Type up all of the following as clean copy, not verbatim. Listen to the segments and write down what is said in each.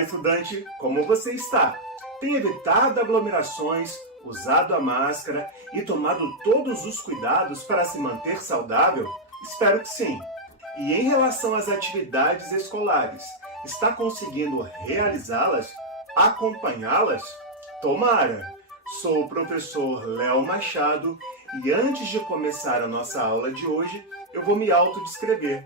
Olá, estudante, como você está? Tem evitado aglomerações, usado a máscara e tomado todos os cuidados para se manter saudável? Espero que sim. E em relação às atividades escolares, está conseguindo realizá-las? Acompanhá-las? Tomara! Sou o professor Léo Machado e antes de começar a nossa aula de hoje, eu vou me autodescrever.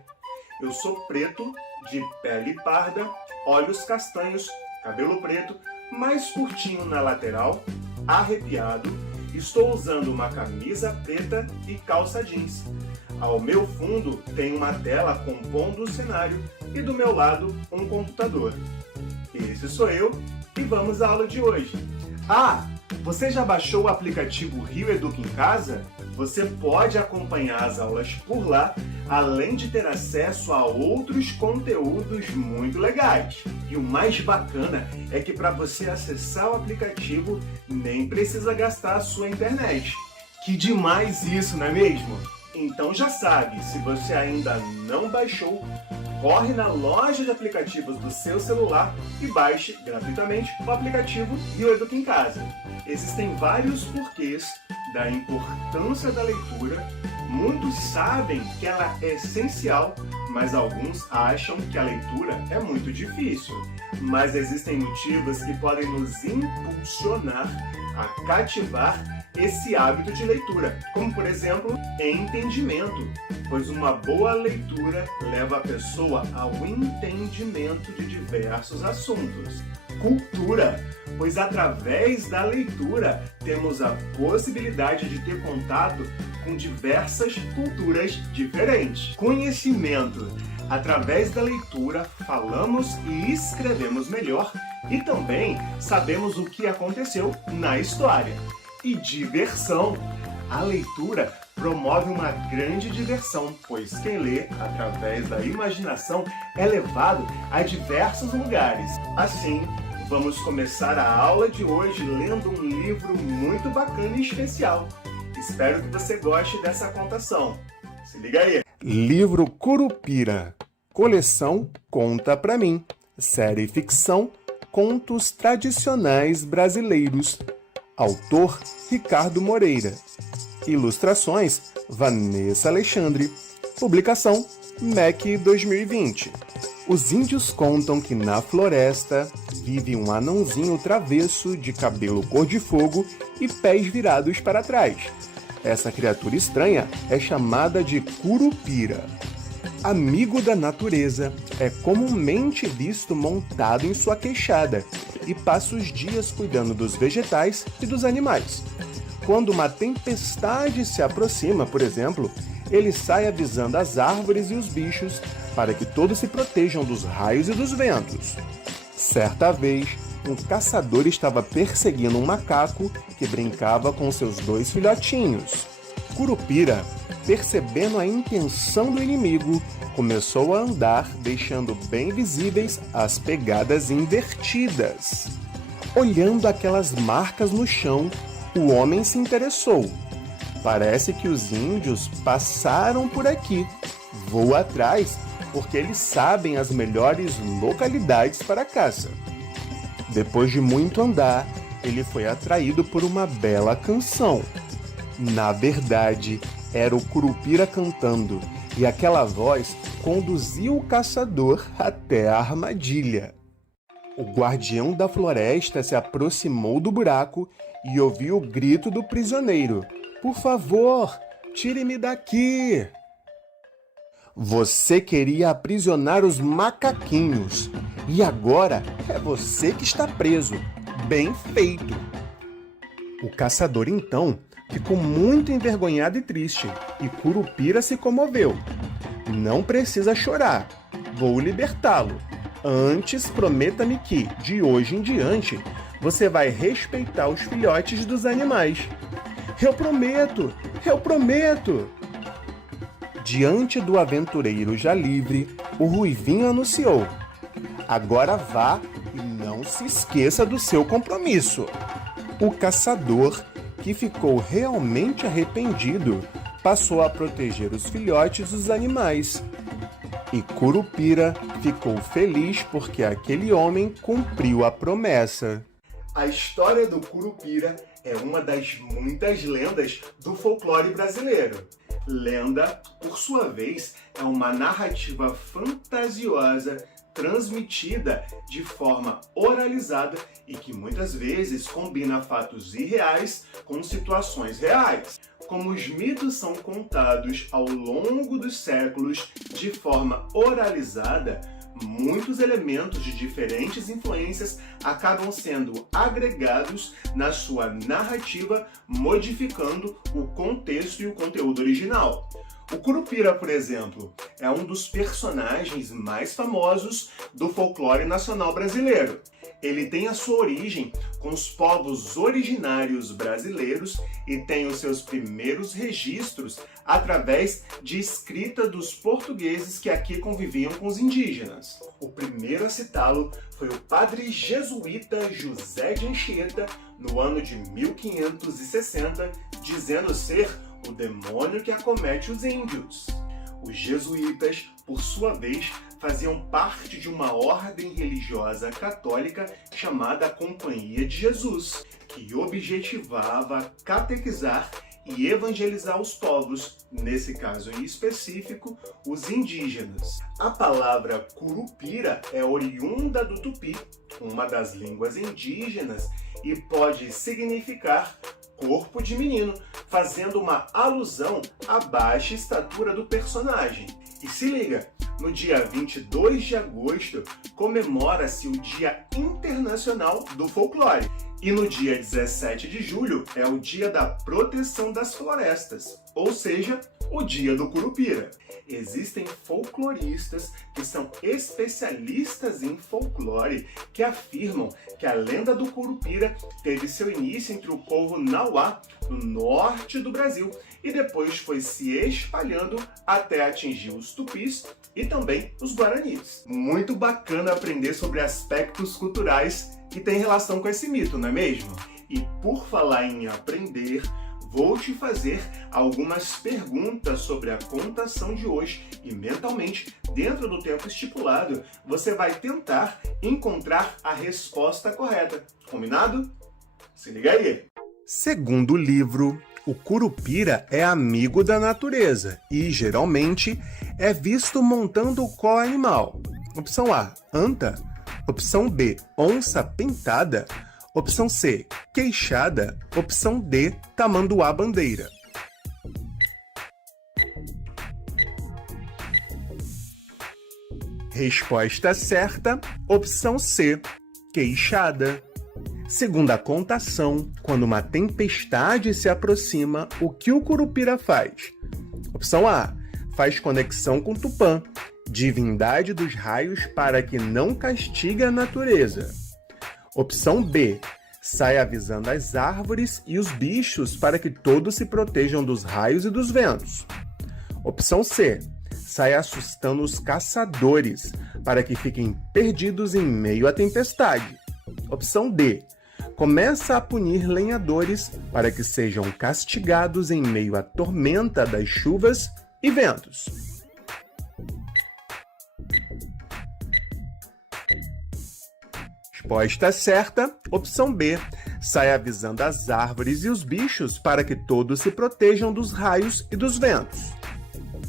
Eu sou preto, de pele parda, olhos castanhos, cabelo preto, mais curtinho na lateral, arrepiado, estou usando uma camisa preta e calça jeans. Ao meu fundo tem uma tela compondo o cenário e do meu lado um computador. Esse sou eu e vamos à aula de hoje. Você já baixou o aplicativo Rio Educa em Casa? Você pode acompanhar as aulas por lá, além de ter acesso a outros conteúdos muito legais. E o mais bacana é que para você acessar o aplicativo, nem precisa gastar a sua internet. Que demais isso, não é mesmo? Então já sabe, se você ainda não baixou, corre na loja de aplicativos do seu celular e baixe gratuitamente o aplicativo Rio Educa em Casa. Existem vários porquês da importância da leitura. Muitos sabem que ela é essencial, mas alguns acham que a leitura é muito difícil. Mas existem motivos que podem nos impulsionar a cativar esse hábito de leitura, como por exemplo, entendimento, pois uma boa leitura leva a pessoa ao entendimento de diversos assuntos. Cultura, pois através da leitura temos a possibilidade de ter contato com diversas culturas diferentes. Conhecimento, através da leitura falamos e escrevemos melhor e também sabemos o que aconteceu na história. E diversão, a leitura promove uma grande diversão, pois quem lê, através da imaginação, é levado a diversos lugares. Assim, vamos começar a aula de hoje lendo um livro muito bacana e especial. Espero que você goste dessa contação. Se liga aí! Livro Curupira, coleção Conta Pra Mim, série ficção Contos Tradicionais Brasileiros. Autor Ricardo Moreira. Ilustrações Vanessa Alexandre. Publicação MEC 2020. Os índios contam que na floresta vive um anãozinho travesso de cabelo cor de fogo e pés virados para trás. Essa criatura estranha é chamada de Curupira. Amigo da natureza, é comumente visto montado em sua queixada e passa os dias cuidando dos vegetais e dos animais. Quando uma tempestade se aproxima, por exemplo, ele sai avisando as árvores e os bichos para que todos se protejam dos raios e dos ventos. Certa vez, um caçador estava perseguindo um macaco que brincava com seus 2 filhotinhos. Curupira, percebendo a intenção do inimigo, começou a andar, deixando bem visíveis as pegadas invertidas. Olhando aquelas marcas no chão, o homem se interessou. Parece que os índios passaram por aqui. Vou atrás, porque eles sabem as melhores localidades para a caça. Depois de muito andar, ele foi atraído por uma bela canção. Na verdade, era o Curupira cantando, e aquela voz conduziu o caçador até a armadilha. O guardião da floresta se aproximou do buraco e ouviu o grito do prisioneiro. Por favor, tire-me daqui! Você queria aprisionar os macaquinhos, e agora é você que está preso. Bem feito! O caçador, então, ficou muito envergonhado e triste, e Curupira se comoveu. Não precisa chorar, vou libertá-lo. Antes, prometa-me que, de hoje em diante, você vai respeitar os filhotes dos animais. Eu prometo! Eu prometo! Diante do aventureiro já livre, o Ruivinho anunciou: agora vá e não se esqueça do seu compromisso. O caçador, que ficou realmente arrependido, passou a proteger os filhotes dos animais. E Curupira ficou feliz porque aquele homem cumpriu a promessa. A história do Curupira é uma das muitas lendas do folclore brasileiro. Lenda, por sua vez, é uma narrativa fantasiosa transmitida de forma oralizada e que muitas vezes combina fatos irreais com situações reais. Como os mitos são contados ao longo dos séculos de forma oralizada, muitos elementos de diferentes influências acabam sendo agregados na sua narrativa, modificando o contexto e o conteúdo original. O Curupira, por exemplo, é um dos personagens mais famosos do folclore nacional brasileiro. Ele tem a sua origem com os povos originários brasileiros e tem os seus primeiros registros através de escrita dos portugueses que aqui conviviam com os indígenas. O primeiro a citá-lo foi o padre jesuíta José de Anchieta, no ano de 1560, dizendo ser o demônio que acomete os índios. Os jesuítas, por sua vez, faziam parte de uma ordem religiosa católica chamada Companhia de Jesus, que objetivava catequizar e evangelizar os povos, nesse caso em específico, os indígenas. A palavra Curupira é oriunda do tupi, uma das línguas indígenas, e pode significar corpo de menino, fazendo uma alusão à baixa estatura do personagem. E se liga, no dia 22 de agosto comemora-se o Dia Internacional do Folclore. E no dia 17 de julho é o Dia da Proteção das Florestas, ou seja, o Dia do Curupira. Existem folcloristas que são especialistas em folclore que afirmam que a lenda do Curupira teve seu início entre o povo Nauá, no norte do Brasil, e depois foi se espalhando até atingir os tupis e também os guaranis. Muito bacana aprender sobre aspectos culturais que têm relação com esse mito, não é mesmo? E por falar em aprender, vou te fazer algumas perguntas sobre a contação de hoje e mentalmente, dentro do tempo estipulado, você vai tentar encontrar a resposta correta. Combinado? Se liga aí! Segundo o livro, o Curupira é amigo da natureza e, geralmente, é visto montando qual animal? Opção A, anta. Opção B, onça pintada. Opção C, queixada. Opção D, tamanduá-bandeira. Resposta certa, opção C, queixada. Segundo a contação, quando uma tempestade se aproxima, o que o Curupira faz? Opção A, faz conexão com Tupã, divindade dos raios, para que não castigue a natureza. Opção B, sai avisando as árvores e os bichos para que todos se protejam dos raios e dos ventos. Opção C, sai assustando os caçadores para que fiquem perdidos em meio à tempestade. Opção D, começa a punir lenhadores para que sejam castigados em meio à tormenta das chuvas e ventos. Resposta certa, opção B, sai avisando as árvores e os bichos para que todos se protejam dos raios e dos ventos.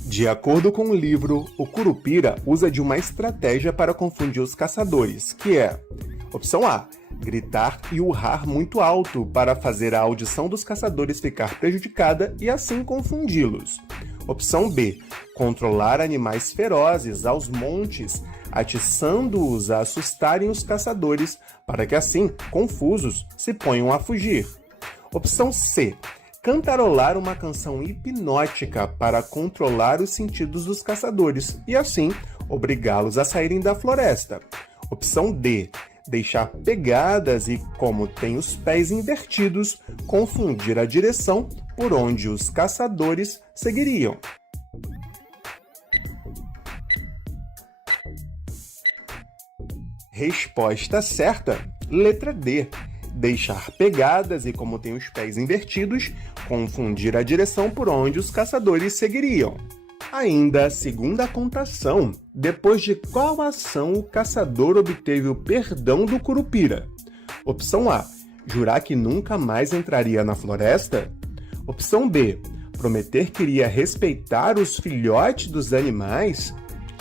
De acordo com o livro, o Curupira usa de uma estratégia para confundir os caçadores, que é: opção A, gritar e urrar muito alto para fazer a audição dos caçadores ficar prejudicada e assim confundi-los. Opção B, controlar animais ferozes aos montes, atiçando-os a assustarem os caçadores, para que assim, confusos, se ponham a fugir. Opção C, cantarolar uma canção hipnótica para controlar os sentidos dos caçadores e assim obrigá-los a saírem da floresta. Opção D, deixar pegadas e, como tem os pés invertidos, confundir a direção por onde os caçadores seguiriam. Resposta certa, letra D. Deixar pegadas e, como tem os pés invertidos, confundir a direção por onde os caçadores seguiriam. Ainda a segunda contação, depois de qual ação o caçador obteve o perdão do Curupira? Opção A, jurar que nunca mais entraria na floresta. Opção B, prometer que iria respeitar os filhotes dos animais.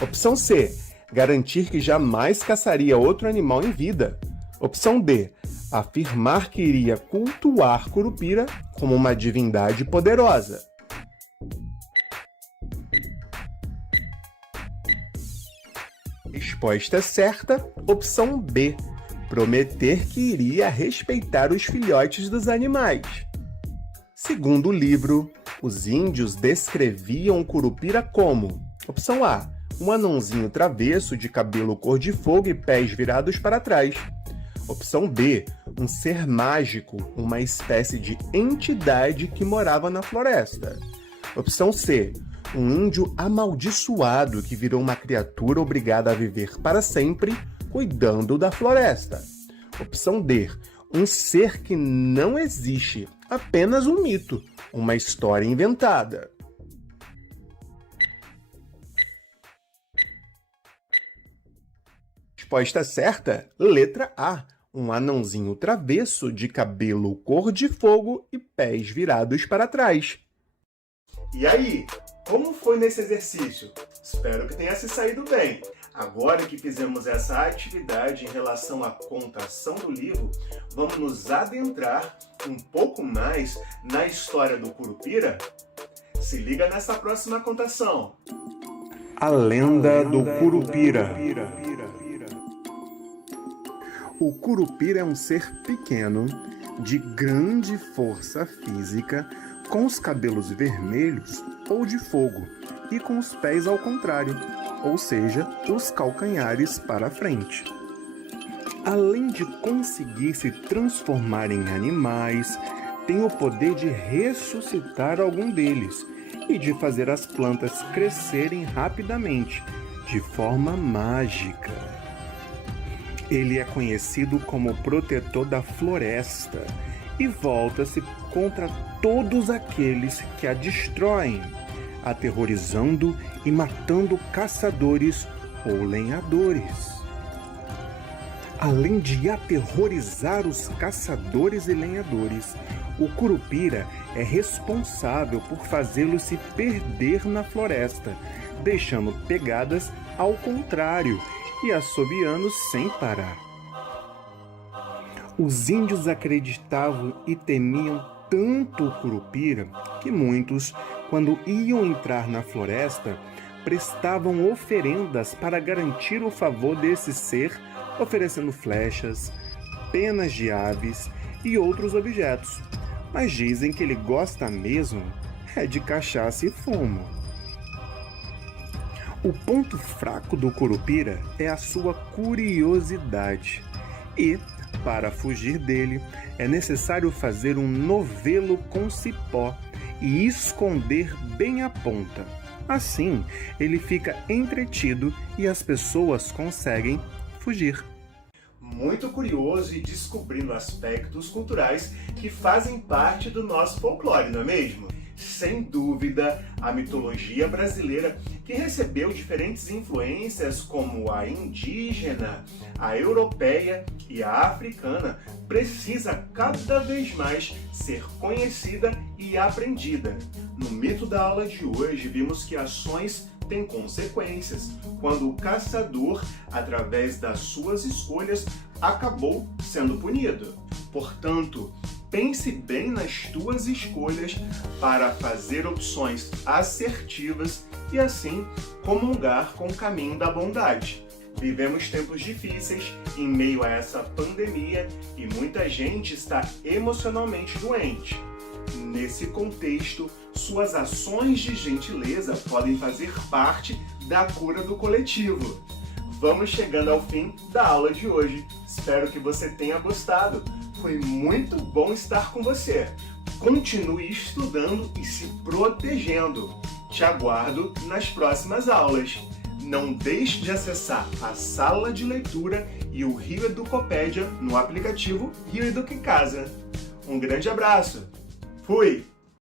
Opção C, garantir que jamais caçaria outro animal em vida. Opção D, afirmar que iria cultuar Curupira como uma divindade poderosa. Resposta certa, opção B, prometer que iria respeitar os filhotes dos animais. Segundo o livro, os índios descreviam o Curupira como: opção A, um anãozinho travesso de cabelo cor de fogo e pés virados para trás. Opção B, um ser mágico, uma espécie de entidade que morava na floresta. Opção C, um índio amaldiçoado que virou uma criatura obrigada a viver para sempre, cuidando da floresta. Opção D, um ser que não existe, apenas um mito, uma história inventada. Resposta certa, letra A, um anãozinho travesso de cabelo cor de fogo e pés virados para trás. E aí, como foi nesse exercício? Espero que tenha se saído bem. Agora que fizemos essa atividade em relação à contação do livro, vamos nos adentrar um pouco mais na história do Curupira? Se liga nessa próxima contação. A lenda do Curupira. O Curupira é um ser pequeno, de grande força física, com os cabelos vermelhos ou de fogo e com os pés ao contrário, ou seja, os calcanhares para frente. Além de conseguir se transformar em animais, tem o poder de ressuscitar algum deles e de fazer as plantas crescerem rapidamente, de forma mágica. Ele é conhecido como o protetor da floresta e volta-se contra todos aqueles que a destroem, aterrorizando e matando caçadores ou lenhadores. Além de aterrorizar os caçadores e lenhadores, o Curupira é responsável por fazê-los se perder na floresta, deixando pegadas ao contrário e assobiando sem parar. Os índios acreditavam e temiam tanto o Curupira que muitos, quando iam entrar na floresta, prestavam oferendas para garantir o favor desse ser, oferecendo flechas, penas de aves e outros objetos. Mas dizem que ele gosta mesmo é de cachaça e fumo. O ponto fraco do Curupira é a sua curiosidade e, para fugir dele, é necessário fazer um novelo com cipó e esconder bem a ponta. Assim, ele fica entretido e as pessoas conseguem fugir. Muito curioso e descobrindo aspectos culturais que fazem parte do nosso folclore, não é mesmo? Sem dúvida, a mitologia brasileira, que recebeu diferentes influências como a indígena, a europeia e a africana, precisa cada vez mais ser conhecida e aprendida. No mito da aula de hoje, vimos que ações têm consequências, quando o caçador, através das suas escolhas, acabou sendo punido. Portanto, pense bem nas tuas escolhas para fazer opções assertivas e assim comungar com o caminho da bondade. Vivemos tempos difíceis em meio a essa pandemia e muita gente está emocionalmente doente. Nesse contexto, suas ações de gentileza podem fazer parte da cura do coletivo. Vamos chegando ao fim da aula de hoje. Espero que você tenha gostado. Foi muito bom estar com você. Continue estudando e se protegendo. Te aguardo nas próximas aulas. Não deixe de acessar a sala de leitura e o Rio Educopédia no aplicativo Rio Educa em Casa. Um grande abraço. Fui!